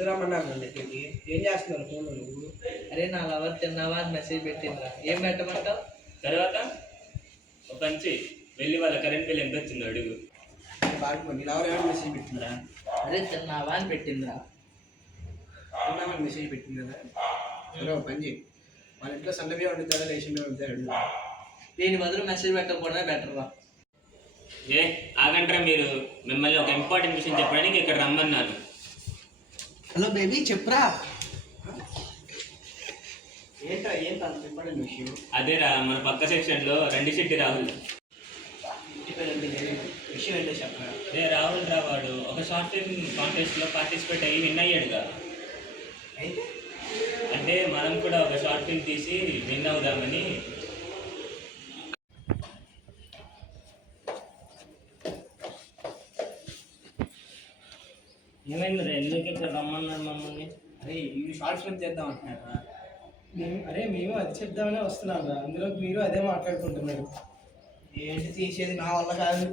ఎందుకు రమ్మన్నారు నన్ను ఇక్కడికి? ఏం చేస్తున్నారు ఫోన్లో నువ్వు? అరే నా లవర్ తిన్నావా అని మెసేజ్ పెట్టిందిరా. ఏం పెట్టమంటావు? తర్వాత ఒక పంచి వెళ్ళి వాళ్ళ కరెంట్ బిల్ ఎంత వచ్చిందో అడుగు. బాగుంది. ఇలా ఎవరు మెసేజ్ పెట్టిందిరా? అరే తిన్నావా అని పెట్టిందిరా. తిన్నామని మెసేజ్ పెట్టింది కదా. సరే ఒక పని చేయి, వాళ్ళ ఇంట్లో సన్నబియ్య వండుతారా రేషన్ బియ్యం వండుతారా అడుగు. దీని బదులు మెసేజ్ పెట్టకపోవడమే బెటర్ రా. ఏ ఆగంటారా మీరు? మిమ్మల్ని ఒక ఇంపార్టెంట్ విషయం చెప్పడానికి ఇక్కడ రమ్మన్నాను. హలో బేబీ చెప్పురా. ఏంట్రా ఏంటి అంత ఇంపార్టెంట్ విషయం? అదేరా మన పక్క సెక్షన్లో రండి శెట్టి రాహుల్. ఇంటి పేరు విషయం ఏంటో చెప్పరా? అదే రాహుల్ రా, వాడు ఒక షార్ట్ ఫిల్మ్ కాంటెస్ట్లో పార్టిసిపేట్ అయ్యి విన్ అయ్యాడుగా. అయితే అంటే మనం కూడా ఒక షార్ట్ ఫిల్మ్ తీసి విన్ అవుదామని. ఏమైంది రా, ఎందుకు ఇక్కడ రమ్మన్నారు మమ్మల్ని? అరే ఈ షార్ట్ ఫిల్మ్ చేద్దాం అంటున్నారా? మేము అది చెప్దామనే వస్తున్నాం రా. అందులో మీరు అదే మాట్లాడుకుంటున్నారు. ఏంటి తీసేది? నా వల్ల కాదు.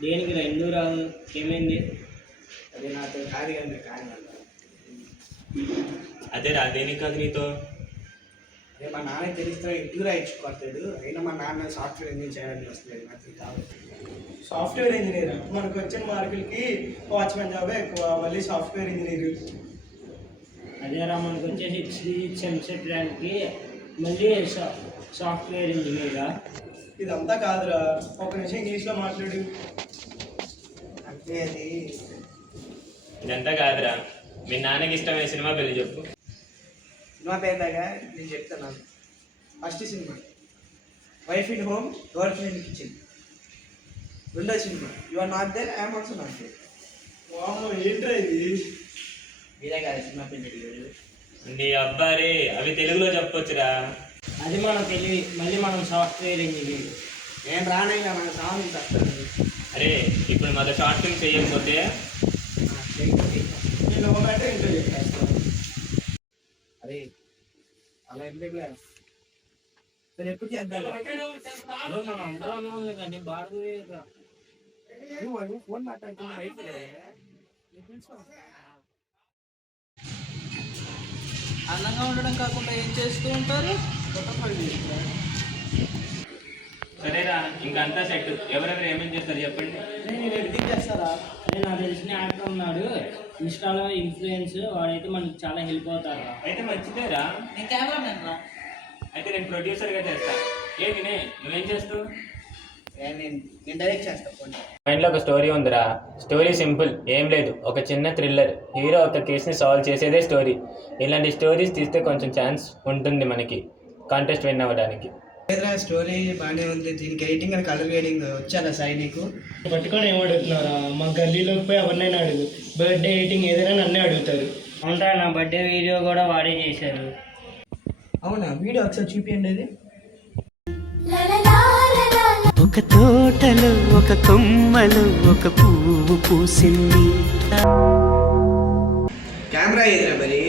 దేనికి రా, ఎందుకు రాదు? ఏమైంది? అదే నాతో కాదు కానీ కానీ అదే రా, దేనికి కాదు నీతో? అదే మా నాన్న తెలిస్తే ఇంటికి రాయించుకోతాడు. అయినా మా నాన్న సాఫ్ట్వేర్ ఇంజనీర్ చేయాలని వస్తుంది. నాకు కావాలి. సాఫ్ట్వేర్ ఇంజనీర్ మనకు వచ్చిన మార్కులకి వాచ్మెన్ జాబే ఎక్కువ, మళ్ళీ సాఫ్ట్వేర్ ఇంజనీర్. అదేరా మనకు వచ్చేసి 3 ఎంసెట్ ర్యాంక్కి మళ్ళీ సాఫ్ట్వేర్ ఇంజనీరా. ఇదంతా కాదురా, ఒక నిమిషం ఇంగ్లీష్లో మాట్లాడు. అంటే అది ఇదంతా కాదురా, మీ నాన్నకి ఇష్టమైన సినిమా పేరు చెప్పు. సినిమా పేరులాగా నేను చెప్తాను. First cinema wife in home girlfriend in kitchen. రెండో cinema you are not there I'm also not there. వామ్మో ఏంట్రా ఇది? మీరే కాదు సినిమా పేరు అడిగాడు. నీ అబ్బారే, అవి తెలుగులో చెప్పొచ్చురా. అది మన తెలివి, మళ్ళీ మనం సాఫ్ట్వేర్ ఇంజనీర్. నేను రానైనా మన సాంగ్ చెప్తాను. అరే ఇప్పుడు మాతో షార్ట్ ఫిల్మ్ చేయకపోతే నేను ఒక మ్యాటర్ ఇంట్లో చెప్పేస్తాను. అరే అలా ఎందుకు సరే ఎప్పుడు చేద్దాం? ఫోన్ మాట్లాడుతున్నా అందంగా ఉండడం కాకుండా ఏం చేస్తూ ఉంటారు? సరేరా, ఇంకంతా సెట్. ఎవరెవరు ఏమేమి చేస్తారు చెప్పండి. నేను ఎడిటింగ్ చేస్తారా? నాకు తెలిసిన యాక్టర్ ఉన్నాడు ఇన్స్టాలో ఇన్ఫ్లుయెన్స్, వాడైతే మనకి చాలా హెల్ప్ అవుతారు. అయితే మంచిదేరా. నేను కెమెరామెన్ రా. అయితే నేను ప్రొడ్యూసర్గా చేస్తా. ఏ వినే, నువ్వేం చేస్తావు? నేను డైరెక్ట్ చేస్తాను. మైండ్లో ఒక స్టోరీ ఉందిరా. స్టోరీ సింపుల్, ఏం లేదు, ఒక చిన్న థ్రిల్లర్. హీరో ఒక కేసుని సాల్వ్ చేసేదే స్టోరీ. ఇలాంటి స్టోరీస్ తీస్తే కొంచెం ఛాన్స్ ఉంటుంది మనకి కాంటెస్ట్ విన్ అవ్వడానికి. స్టోరీ బాగానే ఉంది. దీనికి ఎడిటింగ్ అండ్ కలర్ గ్రేడింగ్ వచ్చారా సాయి నీకు? పట్టుకొని ఏమడుగుతున్నారా? మా గల్లీలోకి పోయి ఎవరినైనా అడుగు. బర్త్డే ఎడిటింగ్ ఏదైనా నన్నే అడుగుతారు. అవునా, నా బర్త్డే వీడియో కూడా వాడే చేశారు. అవునా? వీడియో ఒకసారి చూపించండి. అది ఒక తోటలో ఒక కొమ్మలో ఒక పువ్వు పూసింది. కెమెరా ఏదిరా మరి?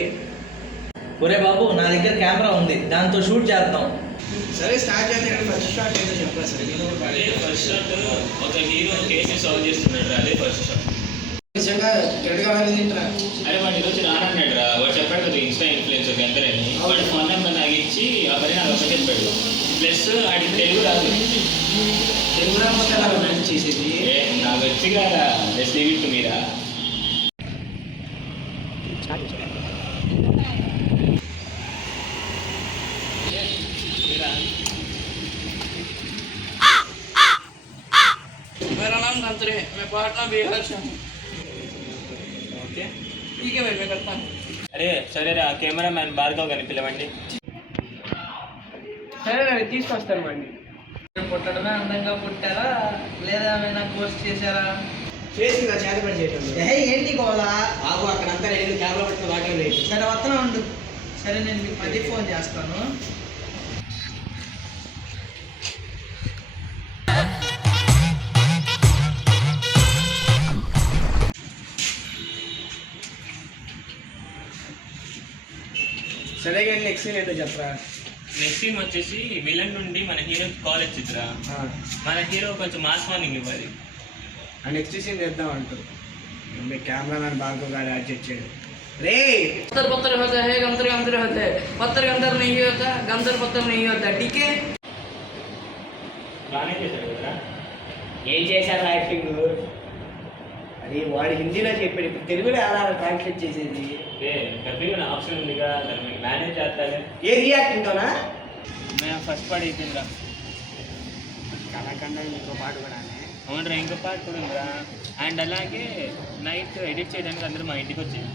ఒరే బాబు, నా దగ్గర కెమెరా ఉంది, దాంతో షూట్ చేద్దాం. సరే స్టార్ట్ చేద్దాం. ఫస్ట్ షాట్ ఏదో చెప్పరా సరే. ఫస్ట్ షాట్ ఒక హీరో కేసుని సాల్వ్ చేస్తున్నాడు. అదే ఫస్ట్ షాట్. నిజంగా గట్టిగా రాలేదేంట్రా? అరే వాడు ఈరోజు రానన్నాడు రా. వాడు చెప్పాడు కదా ఇన్స్టా ఇన్ఫ్లుయెన్సర్ ఎంతరని. వాడు ఫోన్ నెంబర్ నాకు ఇచ్చి ఆ పని నాకు ఒకటి చెప్పాడు. ప్లస్ ఆడికి తెలుగు రాదు. తెలుగు రాకపోతే అలా మ్యాచ్ చేసేది. నాకు వచ్చి కదా జస్ట్ లీవ్ ఇట్ టు మీరా. मेरा नाम धंतरे है, मैं पढ़ता बिहार से हूँ। ఓకే ठीक है भाई, मैं करता हूँ. అరే సరేరా, కెమెరా మ్యాన్ భార్గవ్ గారిని పిలవండి. సరే నేను తీసుకొస్తాను అండి. పుట్టడమే అందంగా పుట్టారా లేదా ఏమైనా కోర్స్ చేశారా? చేసింది నా చేత పని చేయటం. ఏంటి గోలా? బాబు అక్కడంతా నేను కెమెరా పెట్టుకుని వాడటం లేదు. సరే వస్తున్నా ఉండు. సరే నేను మీకు మళ్ళీ ఫోన్ చేస్తాను. సరే కానీ నెక్స్ట్ ఏంటో చెప్పరా? నెక్స్ట్ సీన్ వచ్చేసి విలన్ నుండి మన హీరోకి కాల్ వచ్చిద్దిరా. మన హీరో కొంచెం మాస్ మార్నింగ్ ఇవ్వాలి. నెక్స్ట్ సీన్ చేద్దాం అంటూ మీ కెమెరా మ్యాన్ బాగా గాడి యాడ్ చేసాడు. రే पत्थर पत्थर होता है गंदर गंदर होता है पत्थर गंदर नहीं होता गंदर पत्थर नहीं होता ठीक है బాగానే చేశాడు కదా. ఏం చేశారు యాక్టింగ్? అది వాడు హిందీలో చెప్పాడు, ఇప్పుడు తెలుగులో ఎలా ట్రాన్స్లేట్ చేసేది? గట్టిగా ఆప్షన్ ఉందిగా, దాన్ని మేనేజ్ చేస్తాలే. ఏ రియాక్టింగ్తోనా? మేము ఫస్ట్ పార్ట్ అయిపోయిందిరా. కళాఖండ ఇంకో పాట కూడా అవునరా, ఇంకో పార్ట్ కూడా ఉందిరా. అండ్ అలాగే నైట్ ఎడిట్ చేయడానికి అందరూ మా ఇంటికి వచ్చేది.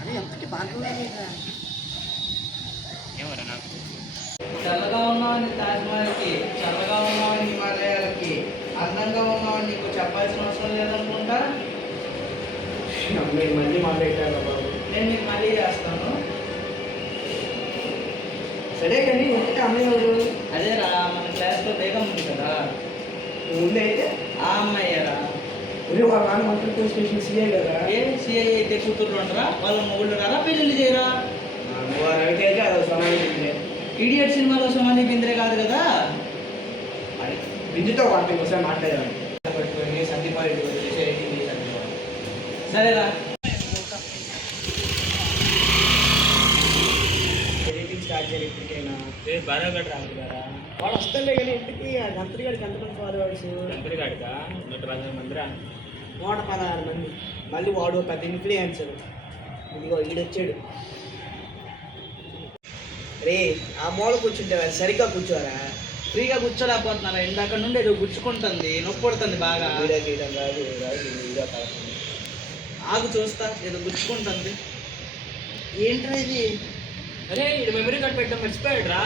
అదే ఎంతటి పాటలు ఏమరా నాకు చల్లగా ఉన్నావని తాజ్మహల్కి, చల్లగా ఉన్నావని హిమాలయాలకి, అందంగా ఉన్నావని నీకు చెప్పాల్సిన అవసరం లేదనుకుంటా. మీరు మళ్ళీ మాట్లాడారు బాబు. నేను నీకు మళ్ళీ చేస్తాను. సరే కానీ ఎంత అమ్మాయి ఎవరు? అదేరా మన క్లాస్లో బేగం ఉంది కదా, ముందే అయితే ఆ అమ్మాయ్యారా. ఒరే వాళ్ళ నాన్న మంత్రి పోలీస్ స్టేషన్ సీఐ కదా. ఏ సిఐ అయితే కూతుర్లు ఉండరా, వాళ్ళ మొగుళ్ళు రారా, పెళ్ళిళ్ళు చేయరా? అయితే అది సొనాలి ఇడియట్ సినిమాలో సోనాలి బింద్రే కాదు కదా. బిందుతో వాటికి ఒకసారి మాట్లాడాలి. పట్టుకొని సందీపాలు రేటింగ్ చేశాను. సరేరా. రేటింగ్ స్టార్ట్ చేయాలి ఇప్పటికైనా. బాగా గట్రా రాదు కదా. వాడు వస్తాలే కానీ ఇంటికి ఆ గంత్రి గారికి ఎంతమంది ఫాలోవర్స్? గంటలు కాడుగా 110 మందిరా. 116 మంది. మళ్ళీ వాడు పెద్ద ఇన్ఫ్లుయెన్సర్. ఇదిగో ఈడొచ్చాడు. రే ఆ మూల కూర్చుంటే సరిగ్గా కూర్చోరా. ఫ్రీగా కూర్చోలేకపోతున్నారా, ఇందాక నుండి ఏదో గుచ్చుకుంటుంది, నొప్పి పడుతుంది బాగా. వీడియో చేయడం కాదు, వీడియో కాదు. ఆగు చూస్తా, ఏదో గుచ్చుకుంటుంది. ఏంట్రా ఇది? అరే ఇది మెమరీ కార్డ్ పెట్టడం మర్చిపోయాడు రా.